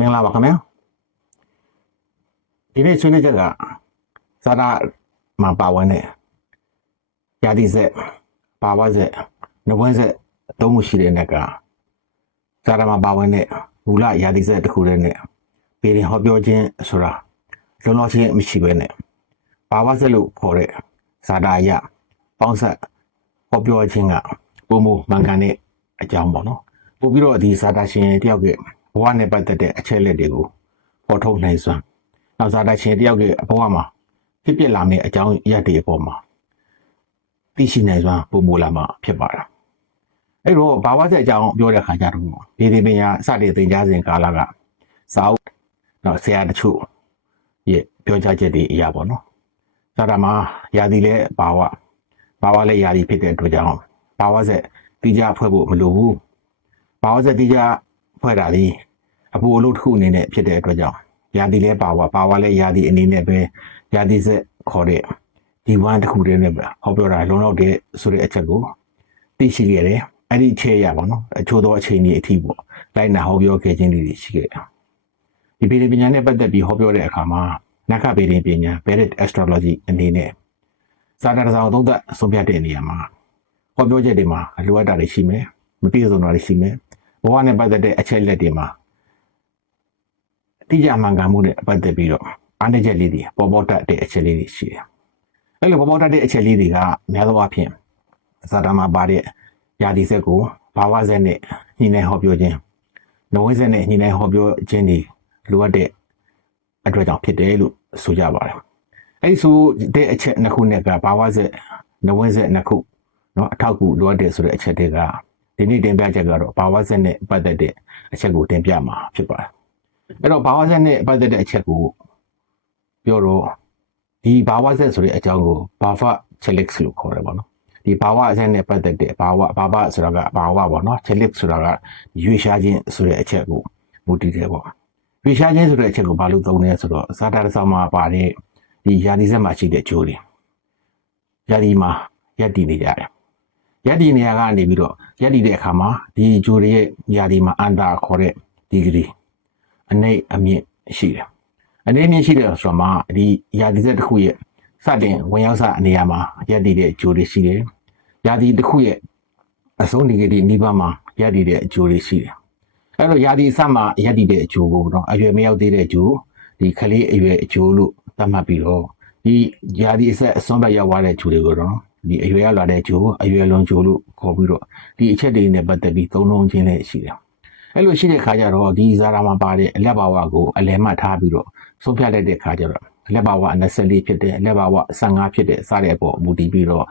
မင်္ဂလာပါခင်ဗျာဒီနေ့ဆွေးနွေးချက်ကစာတာမှာပါဝင်တဲ့ယာတိဆက်ပါဝါဆက်နဝင်းဆက်သုံးခုရှိတဲ့နဲ့ကစာတာမှာပါဝင်တဲ့မူလယာတိဆက်တစ်ခုတည်းနဲ့ပြည်ရင်ဟောပြောခြင်းဆိုတာလုံးလုံးချင်းမရှိဘဲနဲ့ပါဝါဆက်လို့ခေါ်တဲ့စာတာအရပေါင်းဆက်ဟောပြောခြင်းကပုံမမှန်ကန်တဲ့အကြောင်းပေါ့နော်ပို့ပြီးတော့ဒီစာတာရှင်တယောက်ရဲ့ဘဝနဲ့ပတ်သက်တဲ့အချက်လက်တွေကိုပေါ်ထုတ်နိုင်စွမ်းနောက်စာတာရှင်တယောက်ရဲ့ဘဝမှာဖြစ်ပျက်လာမယ့်အကြောင်းအရာတွေအပေါ်မှာသိရှိနိုင်စွမ်းပုံမလာမှာဖြစ်ပါတာအဲ့တော့ဘာဝဆက်အကြောင်းပြောတဲ့ခါကျတော့ဒီပညာစတဲ့သင်ကြားစဉ်ကာလကစာအုပ်နောက်ဆရာတချို့ရဲ့ပြောကြားချက်တွေအရာပေါ့နော်စာတာမှာယာတိလဲဘာဝလဲယာတိဖြစ်တဲ့အတွက်ကြောင့်ဘာဝဆက်တိကျဖွဲ့ဖို့မလိုဘူးဘာဝဆက်တိကျဖွဲ့တာဒီအပူအလို့တစ်ခုအနေနဲ့ဖြစ်တဲ့အတွက်ကြောင့်ယာတိလဲပါဝါလဲယာတိအနေနဲ့ပဲယာတိဆက်ခေါ်တဲ့ဒီဝမ်းတစ်ခုတည်းနဲ့ပဲဟောပြောတာလုံလောက်တဲ့ဆိုတဲ့အချက်ကိုသိရှိခဲ့တယ်အဲ့ဒီအခြေရပါတော့အချို့သောအချိန်ကြီးအထိပေါ့လိုက်နာဟောပြောခဲ့ခြင်းတွေရှိခဲ့တယ်ဒီပေပညာနဲ့ပတ်သက်ပြီးဟောပြောတဲ့အခါမှာနက္ခပေပညာ Vedic astrology အနေနဲ့စာတာဆောင်သုံးသပ်ဆုံးဖြတ်တဲ့နေရာမှာဟောပြောချက်တွေမှာလိုအပ်တာတွေရှိမယ်မပြည့်စုံတာတွေရှိမယ်ဘဝနဲ့ပတ်သက်တဲ့အချက်လက်တွေမှာတိကျမှန်ကန်မှုနဲ့ပတ်သက်ပြီးတော့အားနည်းချက်လေးတွေပေါ်တတ်တဲ့အချက်လေးတွေရှိတယ်။အဲ့လိုပေါ်တတ်တဲ့အချက်လေးတွေကများသောအားဖြင့်စာတာမှာပါတဲ့ယာတိဆက်ကိုဘာဝဆက်နဲ့ညှိနှိုင်းဟောပြောခြင်းနဝိဆက်နဲ့ညှိနှိုင်းဟောပြောခြင်းတွေလိုအပ်တဲ့အတွက်ကြောင့်ဖြစ်တယ်လို့ဆိုကြပါတယ်။အဲ့ဒီဆိုတဲ့အချက်နှစ်ခုနဲ့ကဘာဝဆက်နဝိဆက်နှစ်ခုเนาะအထောက်အကူလိုအပ်တဲ့ဆိုတဲ့အချက်တွေကဒီနေ့တင်ပြချက်ကတော့ဘာဝဆက်နဲ့ပတ်သက်တဲ့အချက်ကိုတင်ပြမှာဖြစ်ပါတယ်။အဲ့တော့ဘာဝဆက်နဲ့ပတ်သက်တဲ့အချက်ကိုပြောတော့ဒီဘာဝဆက်ဆိုတဲ့အကြောင်းကိုဘာဖချက်လက်လို့ခေါ်တယ်ပေါ့နော်။ဒီဘာဝဆက်နဲ့ပတ်သက်တဲ့ဘာဝဆိုတာကဘာဝပေါ့နော်။ချက်လက်ဆိုတာကရွေရှားခြင်းဆိုတဲ့အချက်ကိုမူတည်တယ်ပေါ့။ရွေရှားခြင်းဆိုတဲ့အချက်ကိုဘာလို့သုံးလဲဆိုတော့ဇာတာဆောင်မှာပါတဲ့ဒီယာတိဆက်မှာရှိတဲ့ဂျိုးတွေယာတိမှာရပ်တည်နေကြတယ်။ရက်ဒီနေရာကနေပြီးတော့ရက်ဒီတဲ့အခါမှာဒီဂျိုတွေရဲ့ယာဒီမှာအန္တာခေါ်တဲ့ဒီဂရီအနေအမြင့်ရှိတယ်အနေအမြင့်ရှိတယ်ဆိုတော့မှဒီယာဒီဆက်တစ်ခုရဲ့စတင်ဝင်ရောက်စအနေရာမှာရက်ဒီတဲ့ဂျိုတွေရှိတယ်ယာဒီတစ်ခုရဲ့အဆုံးဒီဂရီနိဗ္ဗာန်မှာရက်ဒီတဲ့ဂျိုတွေရှိတယ်အဲ့တော့ယာဒီအစမှာရက်ဒီတဲ့ဂျိုကိုတော့အရွယ်မရောက်သေးတဲ့ဂျိုဒီခလေးအရွယ်ဂျိုလို့သတ်မှတ်ပြီးတော့ဒီယာဒီအဆက်အစွန်းဘက်ရောက်သွားတဲ့ဂျိုတွေကိုတော့ဒီအရွယ်ရလာတဲ့ဂျိုအရွယ်လွန်ဂျိုလို့ခေါ်ပြီးတော့ဒီအချက်တွေနဲ့ပတ်သက်ပြီးသုံးလုံးချင်းလည်းရှိတယ်။အဲ့လိုရှိတဲ့ခါကျတော့ဒီဇာတာမှာပါတဲ့အလက်ဘာဝကိုအလယ်မှတ်ထားပြီးတော့ဆုံးဖြတ်လိုက်တဲ့ခါကျတော့လက်ဘာဝ24ဖြစ်တဲ့လက်ဘာဝ15ဖြစ်တဲ့စတဲ့အပေါ်မူတည်ပြီးတော့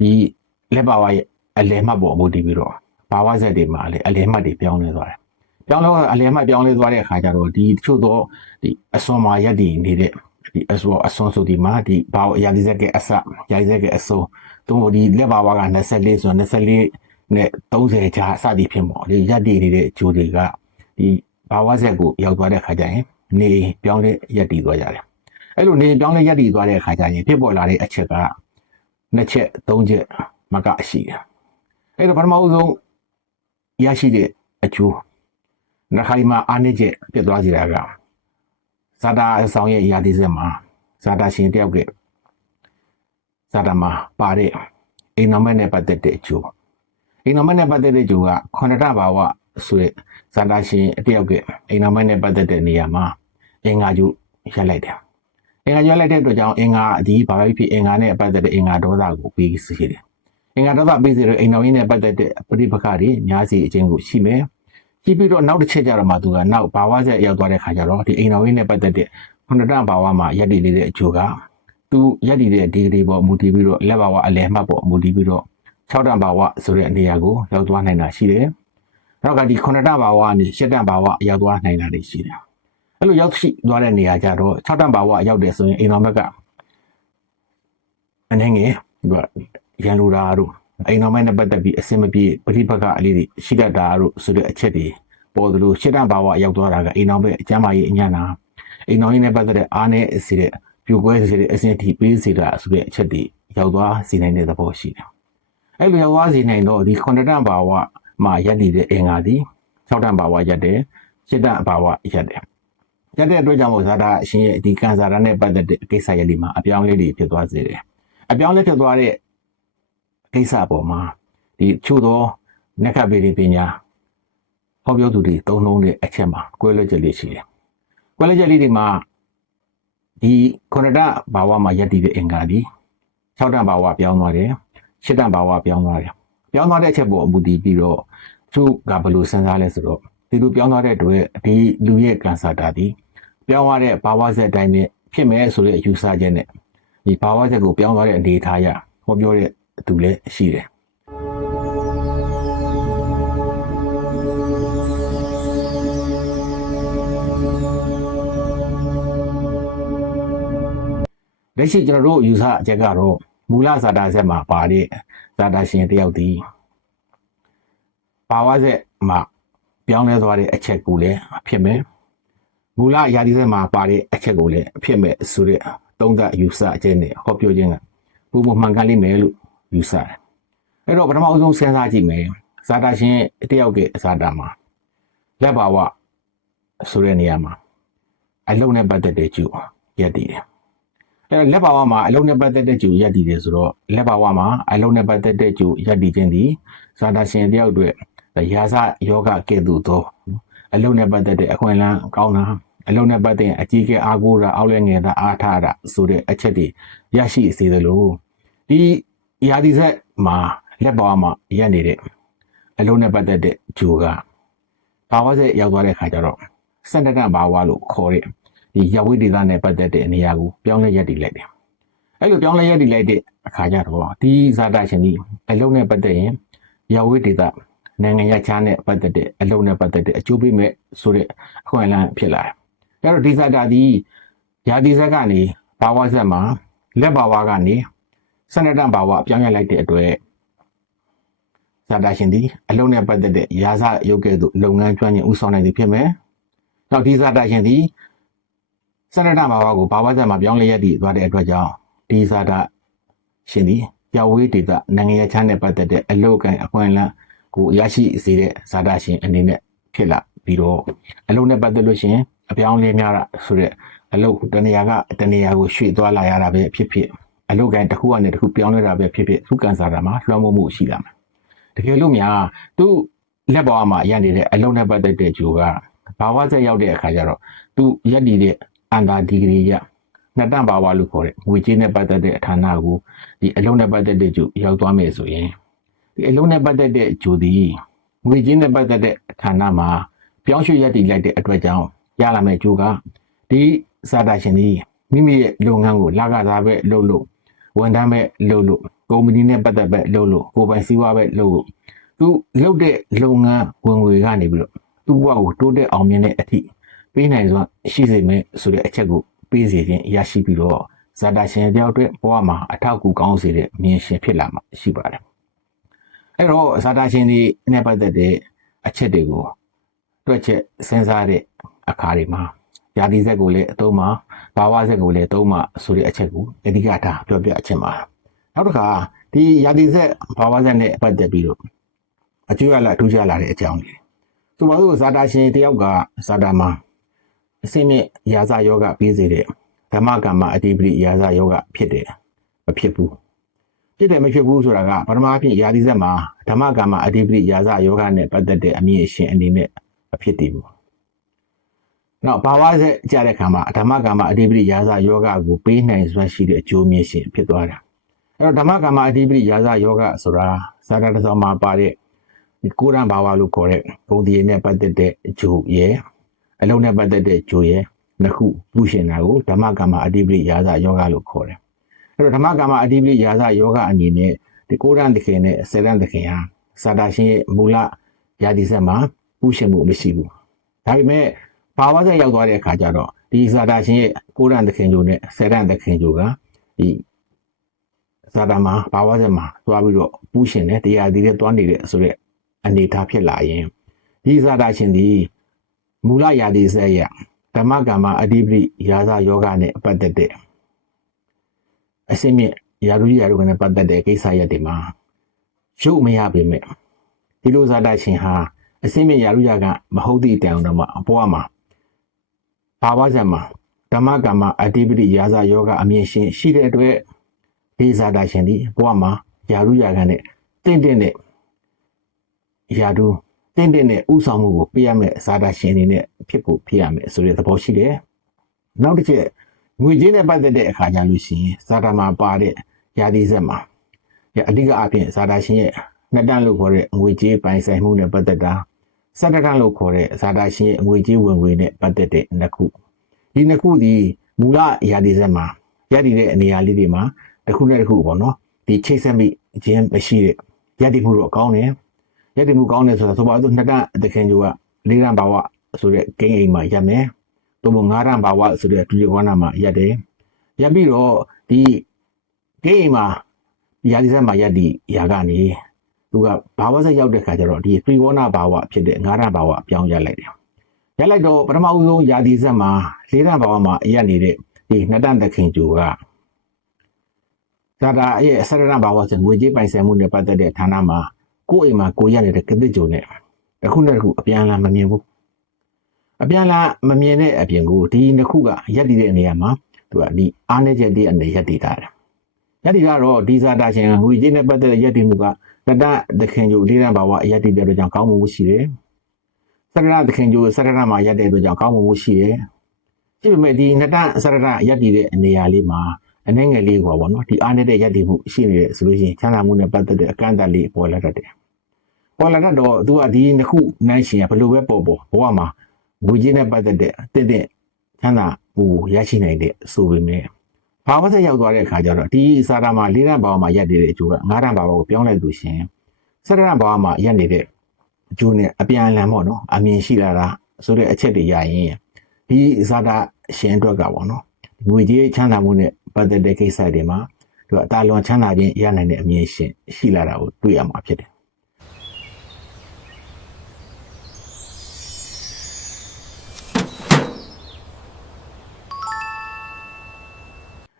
ဒီလက်ဘာဝရဲ့အလယ်မှတ်ပေါ်မူတည်ပြီးတော့ဘာဝဆက်တွေမှာလည်းအလယ်မှတ်တွေပြောင်းလဲသွားတယ်။ပြောင်းလဲအလယ်မှတ်ပြောင်းလဲသွားတဲ့ခါကျတော့ဒီတချို့သောဒီအစွန်မှာရက်တည်နေတဲ့ဒီအစွန်ဆိုဒီမှာဒီဘာဝယာတိဆက်ကအစယာတိဆက်ကအစွန်သူဒီလက်ပါဝါက24ဆို24နဲ့30ကြားစသည်ဖြစ်ပေါ့ဒီရက်တည်နေတဲ့ဂျိုတွေကဒီဘာဝဆက်ကိုရောက်သွားတဲ့ခါကျရင်နေပြောင်းလဲရက်တည်သွားကြတယ်အဲ့လိုနေပြောင်းလဲရက်တည်သွားတဲ့ခါကျရင်ဖြစ်ပေါ်လာတဲ့အချက်က2ချက်3ချက်မကအရှိတယ်အဲ့တော့ပထမဆုံးရရှိတဲ့အကျိုးနောက်ခိုင်မှာအားနည်းချက်ဖြစ်သွားစီတာကဇာတာဆောင်ရဲ့ယာတိဆက်မှာဇာတာရှင်တယောက်ကဇာတာမှာပါတဲ့အိမ်တော်မဲ့နဲ့ပတ်သက်တဲ့အကျိုးအိမ်တော်မဲ့နဲ့ပတ်သက်တဲ့အကျိုးကခန္ဓာဘာဝဆိုတဲ့ဇာတာရှင်အတယောက်ကအိမ်တော်မဲ့နဲ့ပတ်သက်တဲ့နေရာမှာအင်္ဂါကျုရက်လိုက်တယ်အင်္ဂါရက်လိုက်တဲ့အတွက်ကြောင့်အင်္ဂါဒီဘာပဲဖြစ်အင်္ဂါနဲ့ပတ်သက်တဲ့အင်္ဂါဒေါသကိုပြီးစီတယ်အင်္ဂါဒေါသပြီးစီတော့အိမ်တော်ရင်းနဲ့ပတ်သက်တဲ့ပရိပခတွေများစီအချင်းကိုရှိမယ်ရှိပြီးတော့နောက်တစ်ချက်ကြတော့မှသူကနောက်ဘာဝဆက်ရောက်သွားတဲ့ခါကျတော့ဒီအိမ်တော်ရင်းနဲ့ပတ်သက်တဲ့ခန္ဓာဘာဝမှာရက်တည်နေတဲ့အကျိုးကသူရက်တည်တဲ့ဒီဂရီပေါ်မူတည်ပြီးတော့လက်ဘာဝအလယ်မှတ်ပေါ်မူတည်ပြီးတော့6တန်ဘာဝဆိုတဲ့နေရာကိုရောက်သွားနိုင်တာရှိတယ်။နောက်ကဒီ9တန်ဘာဝကနေ7တန်ဘာဝရောက်သွားနိုင်တာတွေရှိတယ်။အဲ့လိုရောက်ရှိသွားတဲ့နေရာကျတော့6တန်ဘာဝရောက်တယ်ဆိုရင်အိမ်တော်ဘက်ကနေငယ်ရန်လိုတာတို့အိမ်တော်ဘက်နဲ့ပတ်သက်ပြီးအစင်မပြေပရိပကအလေးတွေရှိတတ်တာတို့ဆိုတဲ့အချက်တွေပေါ်သလို7တန်ဘာဝရောက်သွားတာကအိမ်တော်ဘက်အကျမ်းမာရေးအညာနာအိမ်တော်ရင်းနဲ့ပတ်သက်တဲ့အားနဲ့စီတဲ့ပြိုကွဲစေတဲ့အစင်ထိပေးစေတာဆိုတဲ့အချက်တွေရောက်သွားစေနိုင်တဲ့သဘောရှိတယ်။အဲ့လိုရောက်သွားစေနိုင်တော့ဒီ9တန်ဘာဝမှာရက်နေတဲ့အင်္ဂါဒီ6တန်ဘာဝရက်တယ်7တန်ဘာဝရက်တယ် ရတဲ့အတွက်ကြောင့်မို့ဇာတာအရှင်ရဲ့ဒီကန်ဇာတာနဲ့ပတ်သက်တဲ့ကိစ္စရပ်လေးမှာအပြောင်းလဲတွေဖြစ်သွားစေတယ်အပြောင်းလဲဖြစ်သွားတဲ့ကိစ္စပေါ်မှာဒီချို့သောနက္ခဗေဒပညာဟောပြောသူတွေသုံးလုံးတဲ့အချက်မှာကွဲလွဲချက်လေးရှိတယ်ကွဲလွဲချက်လေးတွေမှာဒီခொနတဘာဝမှာယက်တည်တဲ့အင်္ဂါဒီ6တန်ဘာဝပြောင်းသွားတယ်7တန်ဘာဝပြောင်းသွားတယ်ပြောင်းသွားတဲ့အချက်ပေါ်အမူတည်ပြီးတော့သူကဘယ်လိုစဉ်းစားလဲဆိုတော့ဒီလိုပြောင်းသွားတဲ့အတွက်ဒီလူရဲ့ကန်ဆာတာဒီပြောင်းသွားတဲ့ဘာဝဆက်တိုင်းနဲ့ဖြစ်မယ်ဆိုတဲ့အယူဆချက်နဲ့ဒီဘာဝဆက်ကိုပြောင်းသွားတဲ့အနေအထားရဟောပြောတဲ့သူလည်းရှိတယ်လက်ရှိကျွန်တော်တို့ယူဆအချက်ကတော့မူလဇာတာဆက်မှာပါတဲ့ဇာတာရှင်တယောက်ဒီဘာဝဆက်မှာပြောင်းလဲသွားတဲ့အချက်ကိုလည်းဖြစ်မယ်မူလယာတိဆက်မှာပါတဲ့အချက်ကိုလည်းဖြစ်မယ်ဆိုတဲ့သုံးသပ်ယူဆအချက်နဲ့ဟောပြောခြင်းကပုံမှန်ကန်လိမ့်မယ်လို့ယူဆတယ်အဲ့တော့ပထမအဆုံးစဉ်းစားကြည့်မယ်ဇာတာရှင်တယောက်ကဇာတာမှာလက်ဘာဝဆိုတဲ့နေရာမှာအလုံးနဲ့ပတ်သက်တဲ့ကျူရက်တည်တယ်အဲ့တော့လက်ဘာဝမှာအလုံးနဲ့ပတ်သက်တဲ့ကျူရက်တည်တယ်ဆိုတော့လက်ဘာဝမှာအလုံးနဲ့ပတ်သက်တဲ့ကျူရက်တည်ခြင်းဒီဇာတာရှင်တယောက်တွေရာဇယောဂကဲ့သို့သောအလုံးနဲ့ပတ်သက်တဲ့အခွင့်အလမ်းကောင်းတာအလုံးနဲ့ပတ်သက်အကြီးကဲအားကိုးတာအောက်လဲငယ်တာအားထားတာဆိုတဲ့အချက်တွေရရှိစေသလိုဒီယာဒီဆက်မှာလက်ဘာဝမှာရက်နေတဲ့အလုံးနဲ့ပတ်သက်တဲ့ဂျိုကဘာဝဆက်ရောက်သွားတဲ့ခါကျတော့စန္ဒတဘာဝလို့ခေါ်တဲ့ဒီရဝိဒေသနဲ့ပတ်သက်တဲ့နေရာကိုပြောင်းလဲရက်တည်လိုက်တယ်အဲ့လိုပြောင်းလဲရက်တည်လိုက်တဲ့အခါကျတော့ဒီဇာတာရှင်ဒီအလုံးနဲ့ပတ်သက်ရင်ရဝိဒေသနိုင်ငံရခြားနဲ့ပတ်သက်တဲ့အလုံးနဲ့ပတ်သက်တဲ့အကျိုးပေးမဲ့ဆိုတဲ့အခွင့်အလမ်းဖြစ်လာတယ်။အဲ့တော့ဒီဇာတာဒီယာတိဇက်ကနေဘာဝဇက်မှာလက်ဘာဝကနေစနတန်ဘာဝပြောင်းရလိုက်တဲ့အတွက်ဇာတာရှင်ဒီအလုံးနဲ့ပတ်သက်တဲ့ရာဇရုပ်ကဲ့သို့လုပ်ငန်းကျွမ်းကျင်ဦးဆောင်နိုင်သည်ဖြစ်မယ်။နောက်ဒီဇာတာရှင်ဒီစနတန်ဘာဝကိုဘာဝဇက်မှာပြောင်းလဲရသည့်သွားတဲ့အတွက်ကြောင့်ဒီဇာတာရှင်ဒီရဝေးဒေသနိုင်ငံရခြားနဲ့ပတ်သက်တဲ့အလုပ်ကိုင်အခွင့်အလမ်းကိုရရှိစေတဲ့ဇာတာရှင်အနေနဲ့ဖြစ်လာပြီးတော့အလုံးနဲ့ပတ်သက်လို့ရှိရင်အပြောင်းလဲများတာဆိုတဲ့အလုံးတနေရာကတနေရာကိုရွှေ့သွားလာရတာပဲဖြစ်ဖြစ်အလုံးကန်တစ်ခုကနေတစ်ခုပြောင်းလဲတာပဲဖြစ်ဖြစ်သူကန်စာတာမှာလွှမ်းမိုးမှုရှိလာမယ်တကယ်လို့များသူလက်ပေါ်မှာရနေတဲ့အလုံးနဲ့ပတ်သက်တဲ့ဂျိုကဘာဝဆက်ရောက်တဲ့အခါကျတော့သူရက်တည်တဲ့အန္တာဒီဂရီရနှစ်တန့်ဘာဝလို့ခေါ်တဲ့ငွေကြေးနဲ့ပတ်သက်တဲ့ဌာနကိုဒီအလုံးနဲ့ပတ်သက်တဲ့ဂျိုရောက်သွားမယ်ဆိုရင်ဒီအလုံးနဲ့ပတ်သက်တဲ့ဂျိုဒီငွေကြေးနဲ့ပတ်သက်တဲ့ဌာနမှာပြောင်းရွှေ့ရက်တည်လိုက်တဲ့အတွက်ကြောင့်ရလာမယ့်ဂျိုကဒီဇာတာရှင်ဒီမိမိရဲ့လုပ်ငန်းကိုလကစားပဲလုပ်လို့ဝန်ထမ်းပဲလုပ်လို့ကုမ္ပဏီနဲ့ပတ်သက်ပဲလုပ်လို့ကိုယ်ပိုင်စီးပွားပဲလုပ်လို့သူလုပ်တဲ့လုပ်ငန်းဝင်ငွေကနေပြီးတော့သူ့ဘဝကိုတိုးတက်အောင်မြင်တဲ့အထိပေးနိုင်စွာရှိစေမယ်ဆိုတဲ့အချက်ကိုပေးစေခြင်းရရှိပြီးတော့ဇာတာရှင်တယောက်အတွက်ဘဝမှာအထောက်အကူကောင်းစေတဲ့မြင်ရှင်ဖြစ်လာမှာရှိပါတယ်အဲ့တော့ဇာတာရှင်ဒီနဲ့ပတ်သက်တဲ့အချက်တွေကိုတွက်ချက်စဉ်းစားတဲ့အခါတွေမှာယာတိဇက်ကိုလည်းအသုံးမှာဘာဝဇက်ကိုလည်းသုံးမှာဆိုတဲ့အချက်ကိုအဓိကထားပြောပြအချက်မှာနောက်တစ်ခါဒီယာတိဇက်ဘာဝဇက်နဲ့ပတ်သက်ပြီးတော့အကျိုးရလာထူးခြားလာတဲ့အကြောင်းတွေသူမတို့ဇာတာရှင်တယောက်ကဇာတာမှာအစင်းနဲ့ယာဇယောဂပြီးစေတဲ့ဓမ္မကမ္မအတိပရိယာဇယောဂဖြစ်တယ်မဖြစ်ဘူးဖြစ်တယ်မဖြစ်ဘူးဆိုတာကပထမအဖြစ်ယာတိဇက်မှာဓမ္မကမ္မအတိပရိယာဇယောဂနဲ့ပတ်သက်တဲ့အမည်အရှင်အနေနဲ့မဖြစ်တည်ဘူးနောက်ဘာဝဆက်ကြတဲ့ခါမှာဓမ္မကမ္မအတိပရိယာဇယောဂကိုပေးနိုင်စွမ်းရှိတဲ့အကျိုးမြင့်ရှင်ဖြစ်သွားတာအဲ့တော့ဓမ္မကမ္မအတိပရိယာဇယောဂဆိုတာဇာတာတစောမှာပါတဲ့ကိုရံဘာဝလို့ခေါ်တဲ့ဂုံတည်နဲ့ပတ်သက်တဲ့ဂျိုရဲ့အလုံးနဲ့ပတ်သက်တဲ့ဂျိုရဲ့နှစ်ခုပြုရှင်တာကိုဓမ္မကမ္မအတိပရိယာဇယောဂလို့ခေါ်တယ်အဲ့တော့ဓမ္မကမ္မအတိပရိယာဇယောဂအနေနဲ့ဒီကိုရံသခင်နဲ့ဆယ်ရန်သခင်ဟာဇာတာရှင်ရဲ့မူလယာတိဆက်မှာပြုရှင်မှုမရှိဘူးဒါပေမဲ့ဘာဝဆက်ရောက်သွားတဲ့အခါကျတော့ဒီဇာတာရှင်ရဲ့ကိုရံသခင်ဂျိုနဲ့ဆယ်ရန်သခင်ဂျိုကဒီဇာတာမှာဘာဝဆက်မှာသွားပြီးတော့ပူးရှင်တယ်တရားဒီနဲ့သွားနေတဲ့ဆိုတဲ့အနေထားဖြစ်လာရင်ဒီဇာတာရှင်ဒီမူလယာတိဆက်ရဓမ္မကမ္မအဓိပတိယာဇယောဂနဲ့ပတ်သက်တဲ့အစင်းမြင့်ယာရုယာရုကနဲ့ပတ်သက်တဲ့ကိစ္စရပ်တွေမှာရုပ်မရပေမဲ့ဒီလိုဇာတာရှင်ဟာအစင်းမြင့်ယာရုယာကမဟုတ်သည့်တိုင်အောင်တော့မှအပေါ်မှာ ဘာဝဇက်မှာဓမ္မကမ္မအတ္တိပတိရာဇယောဂအမြင်ရှင်ရှိတဲ့အတွက်ဒီဇာတာရှင်ဒီဘဝမှာယာရုယာခံနဲ့တင့်တဲ့ယာတုတင့်တဲ့ဥဆောင်မှုကိုပေးရမယ်ဇာတာရှင်အနေနဲ့ဖြစ်ဖို့ဖြစ်ရမယ်ဆိုတဲ့သဘောရှိတယ်နောက်တစ်ချက်ငွေကြေးနဲ့ပတ်သက်တဲ့အခါကျလို့ရှိရင်ဇာတာမှာပါတဲ့ယာတိဇက်မှာအဓိကအပြင်ဇာတာရှင်ရဲ့နှစ်တန်းလို့ခေါ်တဲ့ငွေကြေးပိုင်ဆိုင်မှုနဲ့ပတ်သက်တာစတကန်းလို့ခေါ်တဲ့ဇာတာရှင်ရဲ့ငွေကြေးဝင်ငွေနဲ့ပတ်သက်တဲ့နှစ်ခုဒီနှစ်ခုဒီမူလယာတိဇက်မှာရည်တည်တဲ့အနေအထားလေးတွေမှာတစ်ခုနဲ့တစ်ခုပေါ့နော်ဒီချိတ်ဆက်မိခြင်းမရှိတဲ့ရည်တည်မှုတော့ကောင်းတယ်ရည်တည်မှုကောင်းတယ်ဆိုတာဆိုပါတော့နှစ်တန်းသခင်ကျိုးက၄တန်းဘာဝဆိုတဲ့ဂိမ်းအိမ်မှာရပ်မယ်တို့မို့၅တန်းဘာဝဆိုတဲ့ဒုတိယကောနာမှာရပ်တယ်ရပ်ပြီးတော့ဒီဂိမ်းအိမ်မှာယာတိဇက်မှာရပ်တည်ရာကနေသူကဘာဝဆက်ရောက်တဲ့ခါကျတော့ဒီပရိဝဏဘာဝဖြစ်တဲ့၅တန်းဘာဝပြောင်းရလိုက်တယ်ရလိုက်တော့ပထမဦးဆုံးယာတိဇက်မှာ၄တန်းဘာဝမှာရပ်နေတဲ့ဒီနှစ်တန်းသခင်ကျိုးကဇာတာရဲ့ဆရဏဘာဝဆိုငွေကြေးပိုင်ဆိုင်မှုနဲ့ပတ်သက်တဲ့ဌာနမှာကိုယ့်အိမ်မှာကိုရနေတဲ့ကတိကျိုးနဲ့တစ်ခုနဲ့တစ်ခုအပြန်အလှန်မမြင်ဘူးအပြန်အလှန်မမြင်တဲ့အပြင်ကိုဒီနှစ်ခုကရပ်တည်တဲ့နေရာမှာသူကဒီအားနည်းချက်တည်းအနေရပ်တည်တာရပ်တည်တော့ဒီဇာတာရှင်ငွေကြေးနဲ့ပတ်သက်တဲ့ရပ်တည်မှုကတတသခင်ကျိုး၄တန်းဘာဝရပ်တည်တဲ့အတွက်ကြောင့်ကောင်းမှုရှိတယ်ဆရဏသခင်ကျိုးဆရဏမှာရပ်တဲ့အတွက်ကြောင့်ကောင်းမှုရှိတယ်ရှိပေမဲ့ဒီနှစ်တန်းဆရဏရပ်တည်တဲ့နေရာလေးမှာအနေငယ်လေးပေါ့နော်ဒီအားနေတဲ့ရပ်တည်မှုရှိနေတယ်ဆိုလို့ရှိရင်ချမ်းသာမှုနဲ့ပတ်သက်တဲ့အကန့်အသတ်လေးပေါ်လာတတ်တယ်ပေါ်လာတော့သူကဒီနှစ်ခုနိုင်ရှင်ကဘယ်လိုပဲပေါ်ဘဝမှာငွေကြေးနဲ့ပတ်သက်တဲ့တဲ့ချမ်းသာမှုရရှိနိုင်တဲ့ဆိုပေမဲ့ဘာဝဆက်ရောက်သွားတဲ့အခါကျတော့ဒီစာတာမှာ၄တန်းဘာဝမှာရပ်နေတဲ့အကျိုးက၅တန်းဘာဝကိုပြောင်းလိုက်လို့ရှင်၁၇တန်းဘာဝမှာရပ်နေတဲ့အကျိုးနဲ့အပြန်အလှန်ပေါ့နော်အမြင်ရှိလာတာဆိုတဲ့အချက်တွေရရင်ဒီစာတာရှင်အတွက်ကပေါ့နော်ငွေကြေးချမ်းသာမှုနဲ့ပတ်သက်တဲ့ကိစ္စတွေမှာသူကအတာလွန်ချမ်းသာခြင်းရနိုင်တဲ့အမြင်ရှင်ရှိလာတာကိုတွေ့ရမှာဖြစ်တယ်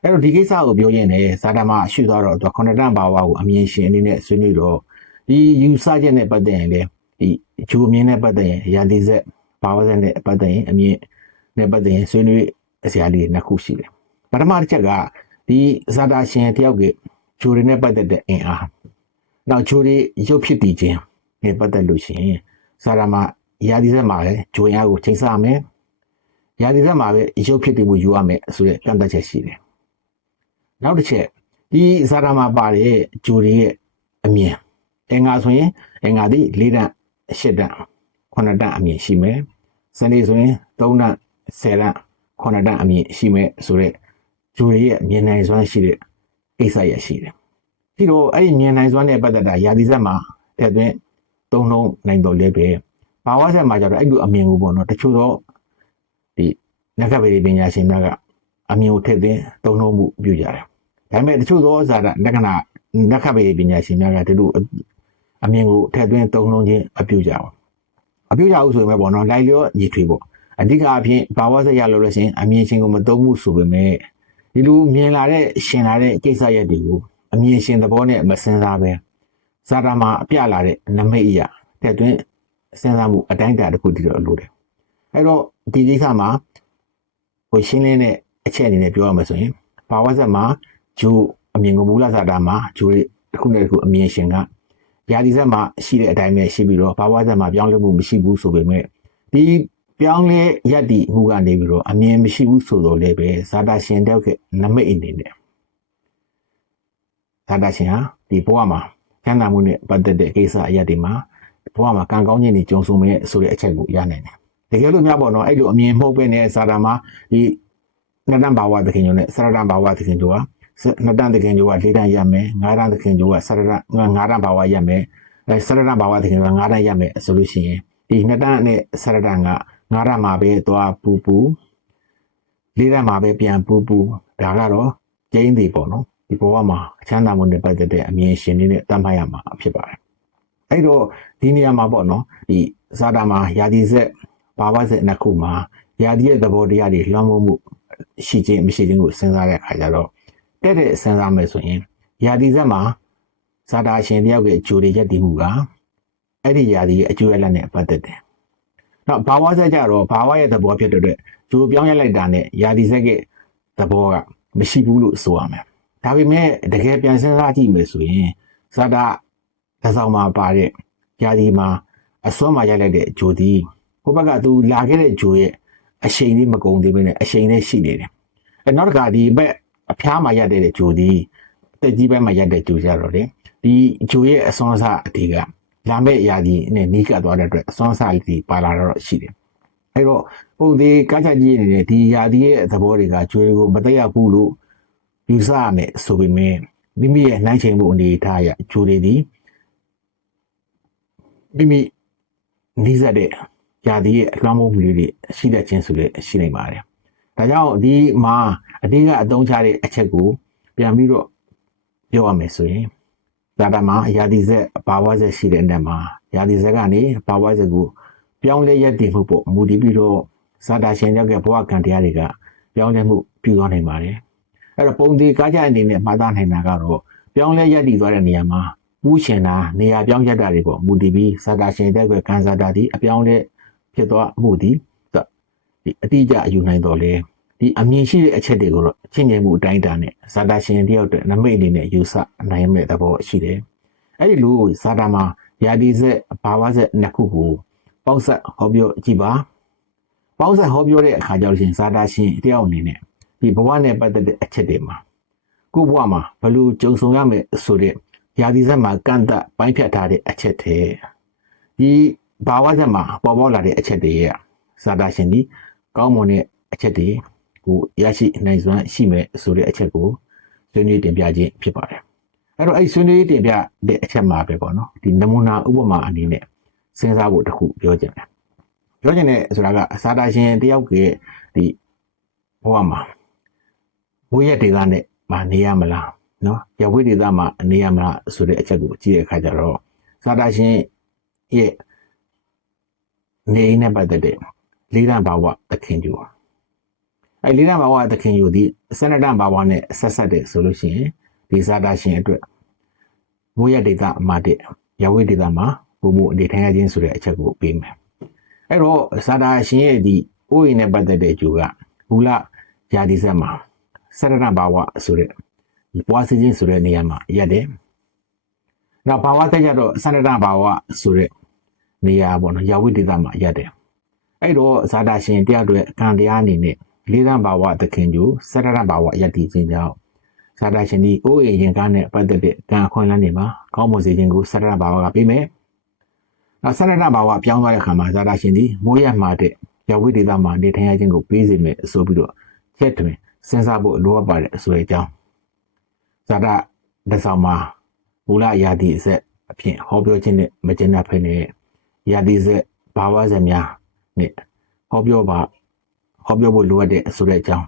အဲ့တော့ဒီကိစ္စကိုပြောရင်းနဲ့ဇာတာမှာရှုသွားတော့သူခုနှစ်တန်းဘာဝကိုအမြင်ရှင်အနေနဲ့ဆွေးနွေးတော့ဒီယူဆချက်နဲ့ပတ်သက်ရင်လေဒီဂျိုအမြင်နဲ့ပတ်သက်ရင်ရာသီဆက်ဘာဝဆက်နဲ့ပတ်သက်ရင်အမြင်နဲ့ပတ်သက်ရင်ဆွေးနွေးအစရာလေးနှစ်ခုရှိတယ်ပထမတစ်ချက်ကဒီဇာတာရှင်တယောက်ကဂျိုတွေနဲ့ပတ်သက်တဲ့အင်အားနောက်ဂျိုတွေရုပ်ဖြစ်တည်ခြင်းနဲ့ပတ်သက်လို့ရှိရင်ဇာတာမှာရာသီဆက်မှာပဲဂျိုအင်အားကိုချိန်ဆမယ်ရာသီဆက်မှာပဲရုပ်ဖြစ်တည်မှုယူရမယ်ဆိုတဲ့ကန့်သတ်ချက်ရှိတယ်နောက်တစ်ချက်ဒီဇာတာမှာပါတဲ့ဂျိုတွေရဲ့အမြင်အင်္ဂါဆိုရင်အင်္ဂါဒီ၄တန်း၈တန်း9တန်းအမြင်ရှိမယ်စနေဆိုရင်3တန်း10တန်း9တန်းအမြင်ရှိမယ်ဆိုတဲ့ဂျိုတွေရဲ့မြင်နိုင်စွမ်းရှိတဲ့ကိစ္စရရှိတယ်ပြီးတော့အဲ့ဒီမြင်နိုင်စွမ်းနဲ့ပတ်သက်တာယာတိဇက်မှာတဲ့တွင်သုံးလုံးနိုင်တော်လဲပဲဘာဝဇက်မှာကျတော့အဲ့လိုအမြင်ကိုပေါ့နော်တချို့တော့ဒီနဂဗေဒပညာရှင်များကအမြင်ကိုထည့်သွင်းသုံးလုံးမှုပြုကြတယ်ဒါပေမဲ့တချို့သောဇာတာလက္ခဏာနဂဗေဒပညာရှင်များကဒီလိုအမြင်ကိုထည့်သွင်းသုံးလုံးချင်းအပြုကြအောင်အပြုကြအောင်ဆိုရင်ပေါ့နော်လိုက်လျောညီထွေးပေါ့အဓိကအဖြစ်ဘာဝဇက်ရလို့လို့ရှင်အမြင်ရှင်ကိုမသုံးမှုဆိုပေမဲ့ဒီလိုမြင်လာတဲ့ရှင်လာတဲ့ကိစ္စရပ်တွေကိုအမြင်ရှင်သဘောနဲ့မစင်စားပဲဇာတာမှာအပြလာတဲ့နမိတ်အရာတဲ့တွင်စဉ်းစားမှုအတိုင်းအတာတစ်ခုတည်းတော့လိုတယ်အဲ့တော့ဒီကိစ္စမှာဟိုရှင်းလင်းတဲ့အချက်အနေနဲ့ပြောရမယ်ဆိုရင်ဘာဝဇက်မှာဂျိုအမြင်ကိုမူလဇာတာမှာဂျိုတွေတစ်ခုနဲ့တစ်ခုအမြင်ရှင်ကယာတိဇက်မှာရှိတဲ့အတိုင်းပဲရှိပြီးတော့ဘာဝဇက်မှာပြောင်းလဲမှုမရှိဘူးဆိုပေမဲ့ဒီပြောင်းလဲရပ်တည်မှုကနေပြီးတော့အမြင်မရှိဘူးဆိုတော့လည်းပဲဇာတာရှင်တောက်ကနမိတ်အနေနဲ့ဇာတာရှင်ဟာဒီဘဝမှာကျမ်းသာမှုနဲ့ပတ်သက်တဲ့ကိစ္စအရာတွေမှာဘဝမှာကံကောင်းခြင်းတွေကြုံဆုံမဲ့ဆိုတဲ့အချက်ကိုရနိုင်တယ်တကယ်လို့များပေါ့နော်အဲ့လိုအမြင်မှုပဲနဲ့ဇာတာမှာဒီနှစ်တန်းဘာဝသခင်ကျိုးနဲ့ဆရတန်းဘာဝသခင်ကျိုးဟာနှစ်တန်းသခင်ကျိုးက၄တန်းရမယ်၅တန်းသခင်ကျိုးကဆရတန်း၅တန်းဘာဝရမယ်ဆရတန်းဘာဝသခင်ကျိုးက၅တန်းရမယ်ဆိုလို့ရှိရင်ဒီနှစ်တန်းနဲ့ဆရတန်းက၅တန်းမှာပဲသွားပူ၄တန်းမှာပဲပြန်ပူဒါကတော့ကျင်းသေးပေါ့နော်ဒီဘဝမှာအချမ်းသာမှုနဲ့ပတ်သက်တဲ့အမြင်ရှင်တွေနဲ့တတ်မှတ်ရမှာဖြစ်ပါတယ်အဲ့တော့ဒီနေရာမှာပေါ့နော်ဒီဇာတာမှာယာတိဇက်ဘာဝဇက်နှစ်ခုမှာယာတိရဲ့သဘောတရားတွေလွှမ်းမိုးမှုရှိခြင်းမရှိခြင်းကိုစဉ်းစားတဲ့အခါကျတော့တဲ့စဉ်းစားမယ်ဆိုရင်ယာတိဇက်မှာဇာတာရှင်တယောက်ရဲ့ဂျိုတွေရက်တည်မှုကအဲ့ဒီယာတိရဲ့အကျိုးအလတ်နဲ့ပတ်သက်တယ်။နောက်ဘာဝဇက်ကြတော့ဘာဝရဲ့သဘောဖြစ်တဲ့အတွက် ဂျိုးပြောင်းရလိုက်တာနဲ့ယာဒီဆက်ကသဘောကမရှိဘူးလို့ဆိုရမယ်ဒါပေမဲ့တကယ်ပြန်စဉ်းစားကြည့်မယ်ဆိုရင်ဇာတာလက်ဆောင်မှာပါတဲ့ယာဒီမှာအစွမ်းမှာရိုက်လိုက်တဲ့ဂျိုဒီဟိုဘက်ကသူလာခဲ့တဲ့ဂျိုရဲ့အရှိန်လေးမကုန်သေးဘဲနဲ့အရှိန်လေးရှိနေတယ်နောက်တစ်ခါဒီဘက်အဖျားမှာရိုက်တဲ့ဂျိုဒီတက်ကြီးဘက်မှာရိုက်တဲ့ဂျိုကြတော့လေဒီဂျိုရဲ့အစွမ်းစားအတီးကလာမဲ့ယာဒီနဲ့နီးကပ်သွားတဲ့အတွက်အစွမ်းစားလေးပါလာတော့ရှိတယ်အဲ့တော့ပုံသေးကချကြီးနေတဲ့ဒီယာဒီရဲ့သဘောတွေကဂျိုကိုမတက်ရဘူးလို့ယူဆရမယ်ဆိုပေမဲ့မိမိရဲ့နှိုင်းချိန်မှုအနေထားအရဂျိုတွေဒီမိမိနီးစပ်တဲ့ယာဒီရဲ့အလွှမ်းမိုးမှုတွေရှိတဲ့ချင်းဆိုလည်းရှိနေပါတယ်ဒါကြောင့်ဒီမှာအတင်းကအသုံးချတဲ့အချက်ကိုပြန်ပြီးတော့ပြောရမယ်ဆိုရင်ဇာတာမှာယာဒီဆက်ဘာဝဆက်ရှိတဲ့နေ့မှာယာဒီဆက်ကနေဘာဝဆက်ကိုပြောင်းလဲရည်တည်မှုပေါ့မူတည်ပြီးတော့ဇာတာရှင်ရောက်တဲ့ဘဝကံတရားတွေကပြောင်းလဲမှုပြုသွားနိုင်ပါတယ်အဲ့တော့ပုံဒီကားကြအနေနဲ့မှားသားနိုင်တာကတော့ပြောင်းလဲရည်တည်သွားတဲ့နေရာမှာပူးရှင်တာနေရာပြောင်းရက်တာတွေပေါ့မူတည်ပြီးဇာတာရှင်တဲ့ကွယ်ကံဇာတာဒီအပြောင်းလဲဖြစ်သွားမှုဒီအတိအကျအယူနိုင်တော့လေဒီအမြင်ရှိတဲ့အချက်တွေကိုတော့ချင်းငယ်မှုအတိုင်းအတာနဲ့ဇာတာရှင်တယောက်တည်းနမိတ်အနေနဲ့ယူဆနိုင်မဲ့သဘောရှိတယ်အဲ့ဒီလိုဇာတာမှာယာဒီဆက်ဘာဝဆက်နှစ်ခုကိုပေါက်ဆက်ဟောပြောကြည့်ပါပေါက်ဆက်ဟောပြောတဲ့အခါကျတော့ရှင်ဇာတာရှင်တယောက်အနေနဲ့ဒီဘဝနဲ့ပတ်သက်တဲ့အချက်တွေမှာကိုယ့်ဘဝမှာဘယ်လိုကြုံဆုံရမယ်ဆိုတဲ့ယာဒီဆက်မှာကန့်သက်ပိုင်းဖြတ်ထားတဲ့အချက်တွေဒီဘာဝဆက်မှာပေါ်ပေါက်လာတဲ့အချက်တွေရဲ့ဇာတာရှင်ဒီကောင်းမွန်တဲ့အချက်တွေကိုရရှိနိုင်စွမ်းရှိမဲ့ဆိုတဲ့အချက်ကိုဆွေးနွေးတင်ပြခြင်းဖြစ်ပါတယ်အဲ့တော့အဲ့ဆွေးနွေးတင်ပြတဲ့အချက်မှာပဲပေါ့နော်ဒီနမူနာဥပမာအနေနဲ့စဉ်းစားဖို့တခုပြောချင်တယ်ပြောချင်တဲ့ဆိုတာကဇာတာရှင်တယောက်ရဲ့ဒီဘဝမှာဝိရဒေသနဲ့မနေရမလားနော်ရဝိဒေသမှာနေရမလားဆိုတဲ့အချက်ကိုကြည့်တဲ့အခါကျတော့ဇာတာရှင်ရဲ့နေနဲ့ပတ်သက်တဲ့လေးရန်ဘာဝသခင်ကျူအဲ့လေးရန်ဘာဝသခင်ကျူဒီစနဒန်ဘာဝနဲ့ဆက်ဆက်တဲ့ဆိုလို့ရှိရင်ဒီဇာတာရှင်အတွက်ဝိရဒေသမှာတဲ့ရဝိဒေသမှာဘုံဘအနေထိုင်ရခြင်းဆိုတဲ့အချက်ကိုပေးမယ်အဲ့တော့ဇာတာရှင်ရဲ့ဒီဥယျာဉ်နဲ့ပတ်သက်တဲ့ကျူကဘူလယာဒီဆက်မှာစရဏဘာဝဆိုတဲ့ဒီပွားစီခြင်းဆိုတဲ့နေရာမှာရတယ်နောက်ဘာဝတက်ကြတော့စနဒန်ဘာဝဆိုတဲ့နေရာပေါ့နော်ရဝိဒေသမှာရတယ်အဲ့တော့ဇာတာရှင်တရားတွေကံတရားအနေနဲ့လေးသံဘာဝသခင်ကျူစရဏဘာဝယတ္တိခြင်းကြောင့်ဇာတာရှင်ဒီအိုးအိမ်ရင်ကားနဲ့ပတ်သက်တဲ့ကံအခွင့်အလမ်းတွေမှာကောင်းမွန်စေခြင်းကိုစရဏဘာဝကပေးမယ်နောက်စရဏဘာဝပြောင်းသွားတဲ့အခါမှာဇာတာရှင်ဒီမိုးရမှာတဲ့ရဝိဒေသမှာနေထိုင်ရခြင်းကိုပေးစေမယ်ဆိုပြီးတော့ချက်တွင်စဉ်းစားဖို့လိုအပ်ပါတယ်ဆိုတဲ့အကြောင်းဇာတာလက်ဆောင်မှာဘူလယာတိအဆက်အဖြစ်ဟောပြောခြင်းနဲ့မကျင်တဲ့ဖိနေယာတိဆက်ဘာဝဆက်များနဲ့ဟောပြောဖို့လိုအပ်တဲ့ဆိုတဲ့အကြောင်း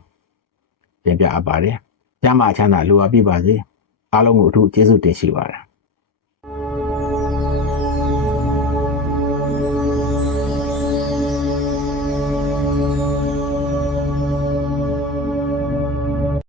တင်ပြအပ်ပါတယ်။ကျမ်းမာချမ်းသာလိုအပ်ပြပါစေ။အားလုံးကိုအထူးကျေးဇူးတင်ရှိပါတယ်